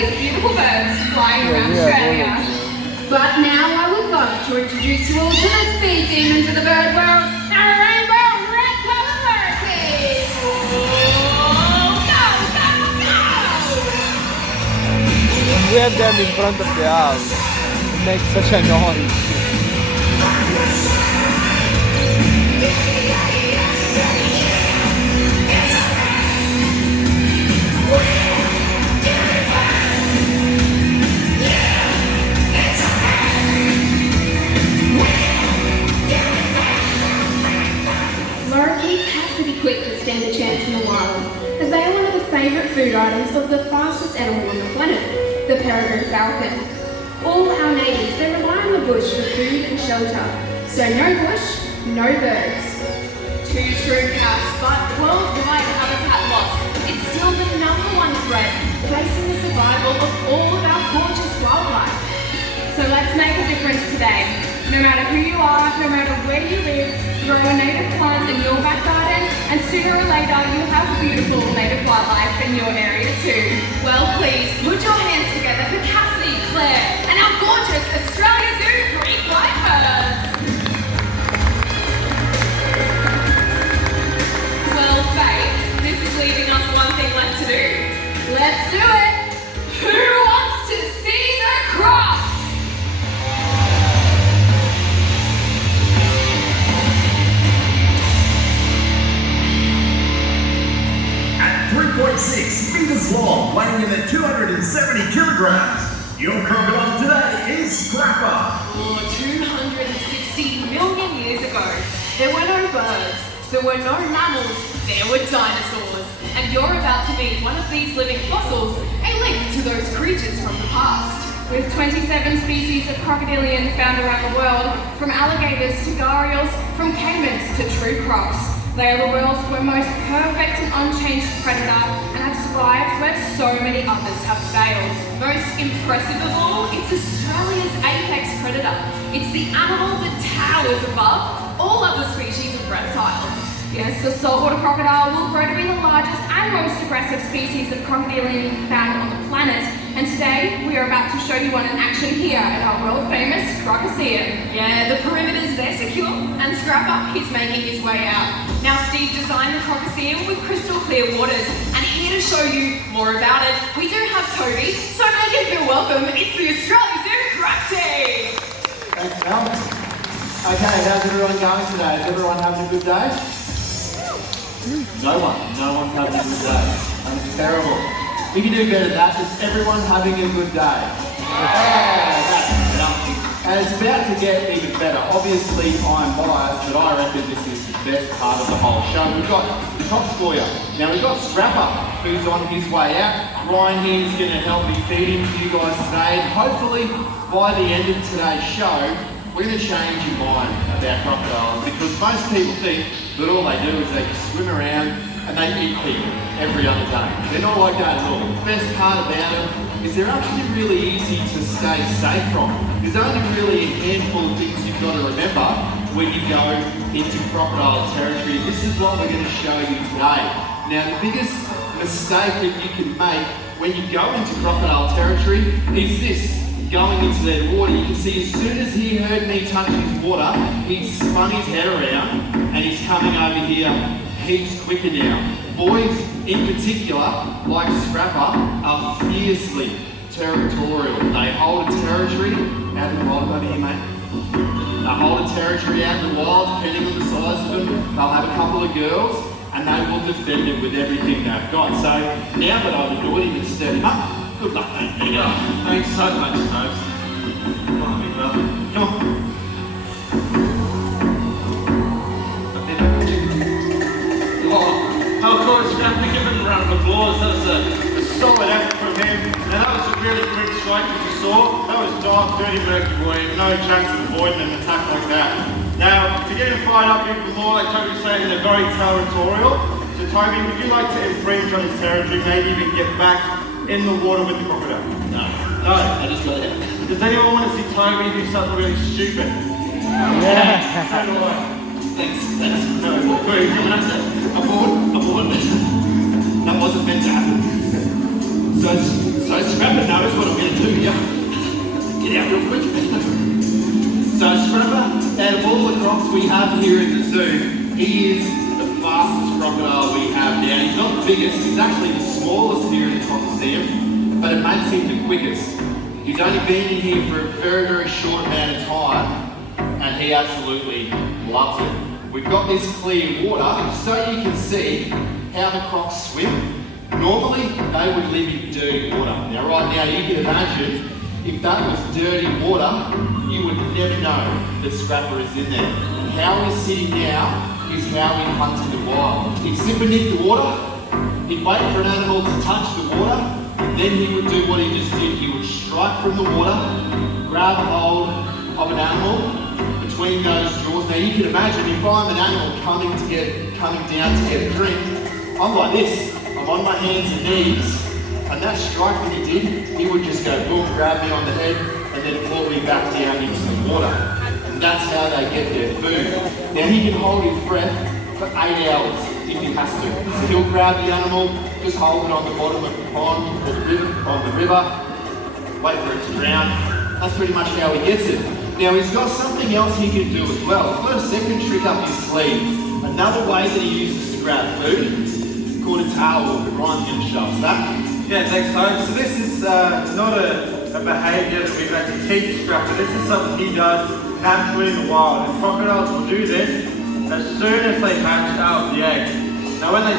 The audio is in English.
these beautiful birds flying around Australia. But now I would love to introduce you all to the speed demons of the bird world, our rainbow red colour parakeet. Go, go, go! We have them in front of the house. It makes such a noise. Lorikeets have to be quick to stand a chance in the wild, as they are one of the favourite food items of the fastest animal on the planet, the peregrine falcon. All our natives, they rely on the bush for food and shelter, so no bush, no birds. Too true, Cass, but worldwide habitat loss, it's still the #1 threat facing the survival of all of our gorgeous wildlife. So let's make a difference today. No matter who you are, no matter where you live, grow a native plant in your back garden, and sooner or later you'll have beautiful native wildlife in your area too. Well, please, put your hands together for Cassidy, Claire, and our gorgeous Australia Zoo Greek whitebirds. Well, Faye, this is leaving us one thing left to do. Let's do it! Who wants to see the cross? At 3.6 meters long, weighing in at 270 kilograms, your crocodile today is Scrapper. 260 million years ago, there were no birds, there were no mammals, there were dinosaurs. And you're about to meet one of these living fossils, a link to those creatures from the past. With 27 species of crocodilian found around the world, from alligators to gharials, from caimans to true crocs. They are the world's most perfect and unchanged predator and have survived where so many others have failed. Most impressive of all, it's Australia's apex predator. It's the animal that towers above all other species of reptile. Yes, the saltwater crocodile will grow to be the largest and most aggressive species of crocodilian found on the planet. And today, we are about to show you one in action here at our world-famous Crocoseum. Yeah, the perimeters, they're secure, and Scrapper, he's making his way out. Now, Steve designed the Crocoseum with crystal clear waters, and here to show you more about it, we do have Toby, so make him feel welcome. It's the Australia Zoo Crack Team! Thanks, Mel. Okay, how's everyone going today? Is everyone having a good day? No one's having a good day. That's terrible. We can do better than that. Is everyone having a good day? Yeah, that's better. And it's about to get even better. Obviously, I'm biased, but I reckon this is the best part of the whole show. We've got the tops for you. Now, we've got Scrapper, who's on his way out. Ryan here is going to help me feed him to you guys today. And hopefully, by the end of today's show, we're going to change your mind about crocodiles, because most people think that all they do is they just swim around and they eat people every other day. They're not like that at all. The best part about them is they're actually really easy to stay safe from. There's only really a handful of things you've got to remember when you go into crocodile territory. This is what we're going to show you today. Now, the biggest mistake that you can make when you go into crocodile territory is this. Going into their water, you can see as soon as he heard me touching his water, he spun his head around and he's coming over here heaps quicker now. Boys in particular, like Scrapper, are fiercely territorial. They hold a territory out in the wild, over here, mate. They hold a territory out in the wild, depending on the size of them. They'll have a couple of girls and they will defend it with everything they've got. So now that I've annoyed him and stirred him up, good luck, mate. There you go. Thanks so much, folks. Come on, big brother. Come on. Oh, of course, we have to give him a round of applause. That was a solid effort from him. Now, that was a really quick strike, as you saw. That was dark, dirty Mercury boy. No chance of avoiding an attack like that. Now, to get him fired up even more, like Toby was saying, they're very territorial. So, Toby, would you like to infringe on his territory, maybe even get back in the water with the crocodile? No. No? I just got it. Does anyone want to see Toby do something really stupid? Yeah. So do I. Thanks. No, wait, coming up there. Abort. That wasn't meant to happen. So Scrapper, no. here in the zoo, he is the fastest crocodile we have now. He's not the biggest, he's actually the smallest here in the Colosseum, but it makes him the quickest. He's only been in here for a very, very short amount of time, and he absolutely loves it. We've got this clear water, so you can see how the crocs swim. Normally, they would live in dirty water. Now, right now, you can imagine if that was dirty water, you would never know that Scrapper is in there. And how he's sitting now is how he hunts in the wild. He'd sit beneath the water, he'd wait for an animal to touch the water, then he would do what he just did. He would strike from the water, grab hold of an animal between those jaws. Now you can imagine if I'm an animal coming down to get a drink, I'm like this. I'm on my hands and knees, and that strike that he did, he would just go boom, grab me on the head, and then pull me back down into the water. And that's how they get their food. Now he can hold his breath for 8 hours if he has to. So he'll grab the animal, just hold it on the bottom of the pond or the river, wait for it to drown. That's pretty much how he gets it. Now he's got something else he can do as well. He's got a second trick up his sleeve. Another way that he uses to grab food, called a tail walk. Ryan's going to show us that. Yeah, thanks, Tony. So this is not a behaviour that we've had to teach Scrapper. This is something he does naturally in the wild. And crocodiles will do this as soon as they hatch out of the egg. Now when they